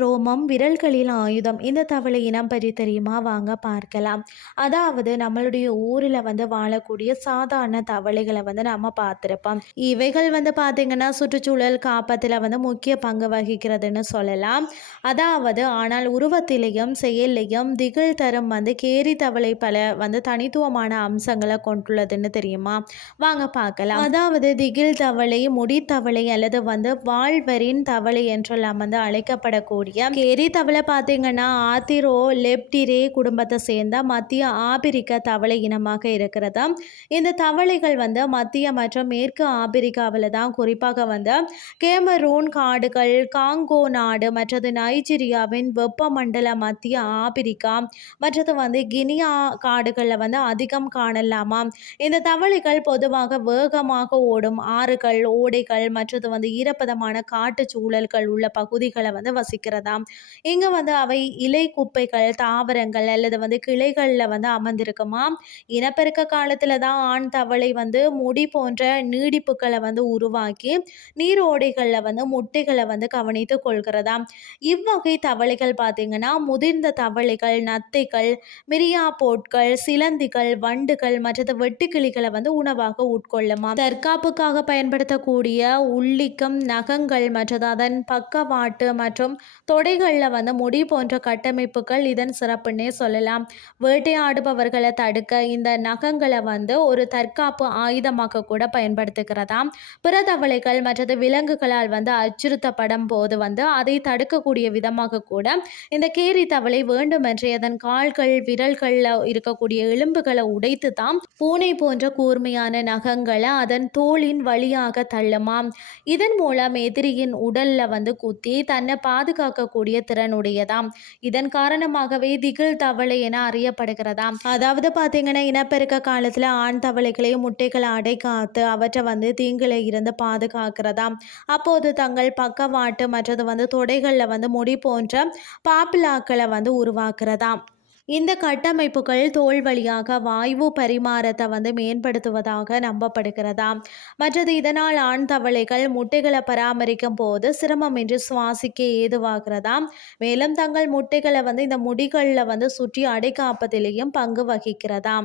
ரோமம் விரல்களில் ஆயுதம். இந்த தவளை இனம் பற்றி தெரியுமா? வாங்க பார்க்கலாம். அதாவது நம்மளுடைய ஊரில் வந்து வாழக்கூடிய சாதாரண தவளைகளை வந்து நம்ம பார்த்துருப்போம். இவைகள் வந்து பார்த்திங்கன்னா சுற்றுச்சூழல் காப்பத்தில் வந்து முக்கிய பங்கு வகிக்கிறதுன்னு சொல்லலாம். அதாவது ஆனால் உருவத்திலையும் செயலையும் திகில் தரும் வந்து கேரி தவளை பல வந்து தனித்துவமான அம்சங்களை கொண்டுள்ளதுன்னு தெரியுமா? வாங்க பார்க்கலாம். அதாவது திகில் தவளை முடித்தவளை அல்லது வந்து வாழ்வரின் தவளை என்றெல்லாம் வந்து அழைக்கப்படக்கூடிய கேரி தவளை பார்த்தீங்கன்னா ஆத்திரோ லெப்டிரே குடும்பத்தை சேர்ந்த மத்திய ஆபிரிக்க தவளை இனமாக இருக்கிறது? இந்த தவளைகள் வந்து மத்திய மற்றும் மேற்கு ஆபிரிக்காவில் தான் குறிப்பாக வந்து கேமரூன் காடுகள் காங்கோ நாடு மற்றது நைஜீரியாவின் வெப்பமண்டல மத்திய ஆபிரிக்கா மற்றது வந்து கினியா காடுகளில் வந்து அதிகம் காணலாமா? இந்த தவளைகள் பொதுவாக வேகமாக ஓடும். ஆறுகள் ஓடைகள் மற்றது வந்து ஈரப்பதமான காட்டு சூழல்கள் உள்ள பகுதிகளை வந்து இருக்கிறதா இங்கே வந்து அவை இலை குப்பைகள் தாவரங்கள் அல்லது வந்து கிளைகளில் வந்து அமர்ந்திருக்குமா இனப்பெருக்க காலத்தில் தான் ஆண் தவளை வந்து முடி போன்ற நீடிப்புகளை வந்து உருவாக்கி நீரோடைகளில் வந்து முட்டைகளை வந்து கவனித்து கொள்கிறதாம். இவ்வகை தவளைகள் பார்த்திங்கன்னா முதிர்ந்த தவளைகள் நத்தைகள் மிரியா போட்கள் சிலந்திகள் வண்டுகள் மற்றது வெட்டுக்கிளிகளை வந்து உணவாக உட்கொள்ளுமா தற்காப்புக்காக பயன்படுத்தக்கூடிய உள்ளிக்கம் நகங்கள் மற்றது அதன் பக்கவாட்டு மற்றும் தொடைகளில் வந்து முடி போன்ற கட்டமைப்புகள் இதன் சிறப்புன்னே சொல்லலாம். வேட்டையாடுபவர்களை தடுக்க இந்த நகங்களை வந்து ஒரு தற்காப்பு ஆயுதமாக கூட பயன்படுத்துகிறதாம். பிற தவளைகள் மற்றது விலங்குகளால் வந்து அச்சுறுத்தப்படும் போது வந்து அதை தடுக்கக்கூடிய விதமாக கூட இந்த கேரி தவளை வேண்டுமென்றே அதன் கால்கள் விரல்களில் இருக்கக்கூடிய எலும்புகளை உடைத்து தான் பூனை போன்ற கூர்மையான நகங்களை அதன் தோளின் வழியாக தள்ளுமாம். இதன் மூலம் எதிரியின் உடல்ல வந்து குத்தி தன்னை பாதுகாக்க பாதுகாக்கக்கூடிய திறனுடையதாம். இதன் காரணமாகவே திகில் தவளை என அறியப்படுகிறதாம். அதாவது பார்த்தீங்கன்னா இனப்பெருக்க காலத்தில் ஆண் தவளைகளையும் முட்டைகளை காத்து அவற்றை வந்து தீங்கில இருந்து பாதுகாக்கிறதாம். அப்போது தங்கள் பக்கவாட்டு மற்றது வந்து தொடைகளில் வந்து முடி போன்ற பாப்பிலாக்களை வந்து உருவாக்குறதாம். இந்த கட்டமைப்புகள் தோல் வழியாக வாயு பரிமாறத்தை வந்து மேம்படுத்துவதாக நம்பப்படுகிறதா? மற்றது இதனால் ஆண் தவளைகள் முட்டைகளை பராமரிக்கும் போது சிரமமின்றி சுவாசிக்க ஏதுவாகிறதா? மேலும் தங்கள் முட்டைகளை வந்து இந்த முடிகளில் வந்து சுற்றி அடைக்காப்பதிலேயும் பங்கு வகிக்கிறதா?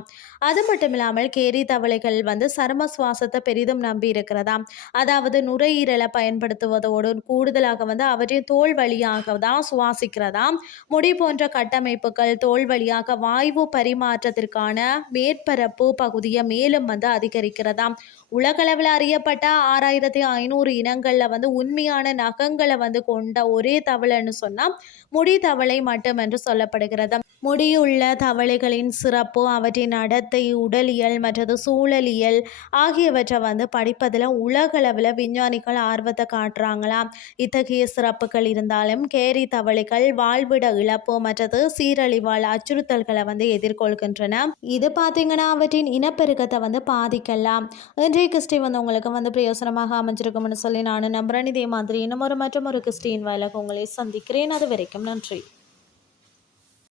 அது மட்டும் இல்லாமல் கேரி தவளைகள் வந்து சரும சுவாசத்தை பெரிதும் நம்பி இருக்கிறதா அதாவது நுரையீரலை பயன்படுத்துவதோடு கூடுதலாக வந்து அவற்றின் தோல் வழியாக தான் சுவாசிக்கிறதா? முடி போன்ற கட்டமைப்புகள் தோல் வழியாக வாயு பரிமாற்றத்திற்கான மேற்பரப்பு பகுதியை மேலும் வந்து அதிகரிக்கிறதாம். உலகளவில் அறியப்பட்ட ஆறாயிரத்தி ஐநூறு இனங்களில் வந்து உண்மையான நகங்களை வந்து கொண்ட ஒரே தவளைன்னு சொன்னால் முடி தவளை மட்டும் என்று சொல்லப்படுகிறது. முடியுள்ள தவளைகளின் சிறப்பு அவற்றின் நடத்தை உடலியல் மற்றது சூழலியல் ஆகியவற்றை வந்து படிப்பதில் உலகளவில் விஞ்ஞானிகள் ஆர்வத்தை காட்டுறாங்களாம். இத்தகைய சிறப்புகள் இருந்தாலும் கேரி தவளைகள் வாழ்விட இழப்பு மற்றது சீரழிவால் அச்சுறுத்தல்களை வந்து எதிர்கொள்கின்றன. இது பார்த்தீங்கன்னா அவற்றின் இனப்பெருக்கத்தை வந்து பாதிக்கலாம். இன்றைய கிறிஸ்டி வந்து உங்களுக்கு வந்து பிரயோசனமாக அமைஞ்சிருக்கும்னு சொல்லி நான் நம்புறேன். இதே மாதிரி இன்னும் ஒரு மற்றும் ஒரு கிறிஸ்டின் வாயிலாக உங்களை சந்திக்கிறேன். அது வரைக்கும் நன்றி.